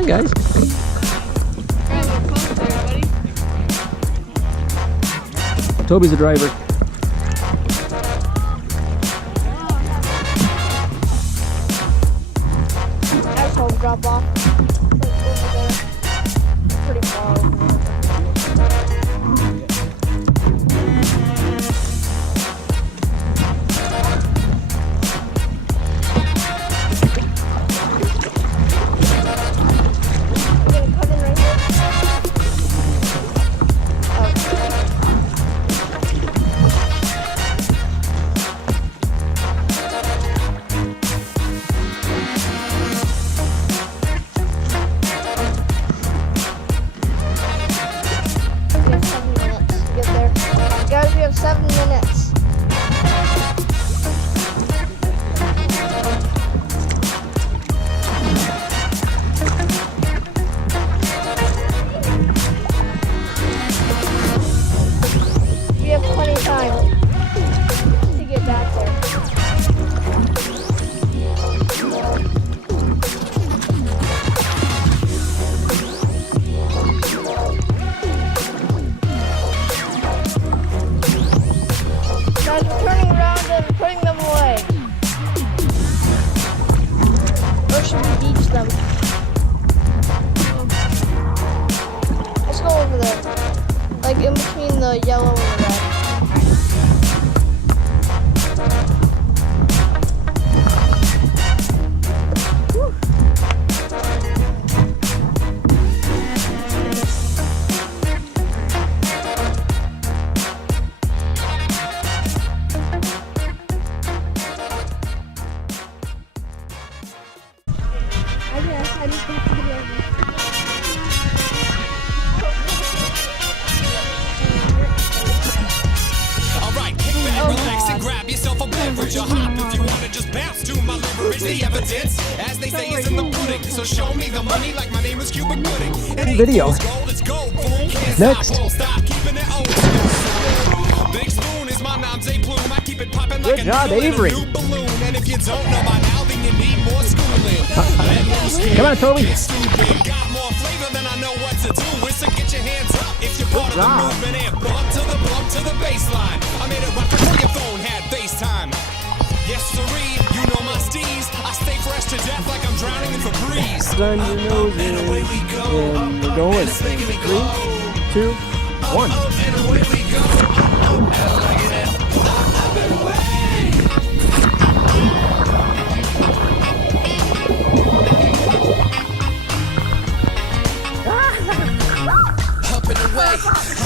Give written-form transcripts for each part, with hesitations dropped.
on, guys. Toby's the driver. That's home drop off. Pretty far over there. Guys, we have 7 minutes. We have plenty of time to get back there. Guys, we're turning around and putting them away. Or should we beach them? Let's go over there. Like in between the yellow and the red. Whew. I just have to get over. Alright, kick back, relax, and grab yourself a beverage. Or hop if you wanna just bounce to my leverage. The evidence, as they say, is in the pudding. So show me the money like my name is Cuban pudding. Video. It's gold, boom, can't Next. stop, won't stop, keeping it old school. Big Spoon is my nom's a plume. I keep it popping like Good job, Avery. new balloon. And if you don't know by now, then you need more schooling. Come on, Toby. Got more flavor than I know what to do. It's to get your hands up if you're part of the job. movement and bump to the baseline. I made it right before your phone had FaceTime. Yes, sirree, you know my steez. I stay fresh to death like I'm drowning in Febreze. On your nose and we're going. 3, 2, 1. And away we go. I like it. I've been away. Up and away,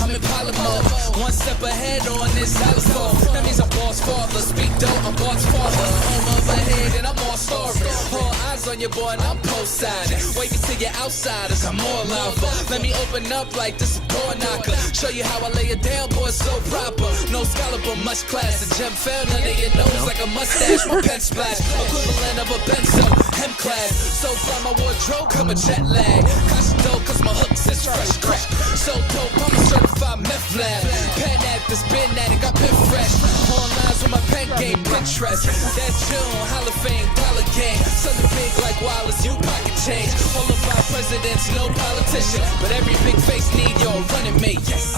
I'm in Polymer. One step ahead on this telephone. That means I'm boss father. Speak though, I'm boss father. Home of a head and I'm all story. All eyes on your boy and I'm post-sided. Waving to your outsiders, I'm more lava. Let me open up like this a door knocker. Show you how I lay it down, boy, so proper. No scholar but much class. A gem found under your nose like a mustache. My pen splash, equivalent of a benzo. Hem class, so fly my wardrobe, come a jet lag. Caution dope, cause my hooks is fresh crack. So dope, I'm a certified meth lab. Pen actor, spin at it, got pen fresh. On lines with my pen game, Pinterest. That's June, Hall of Fame, dollar game. Something big like Wallace, you pocket change. All of our presidents, no politician. But every big face need your running mate, yes.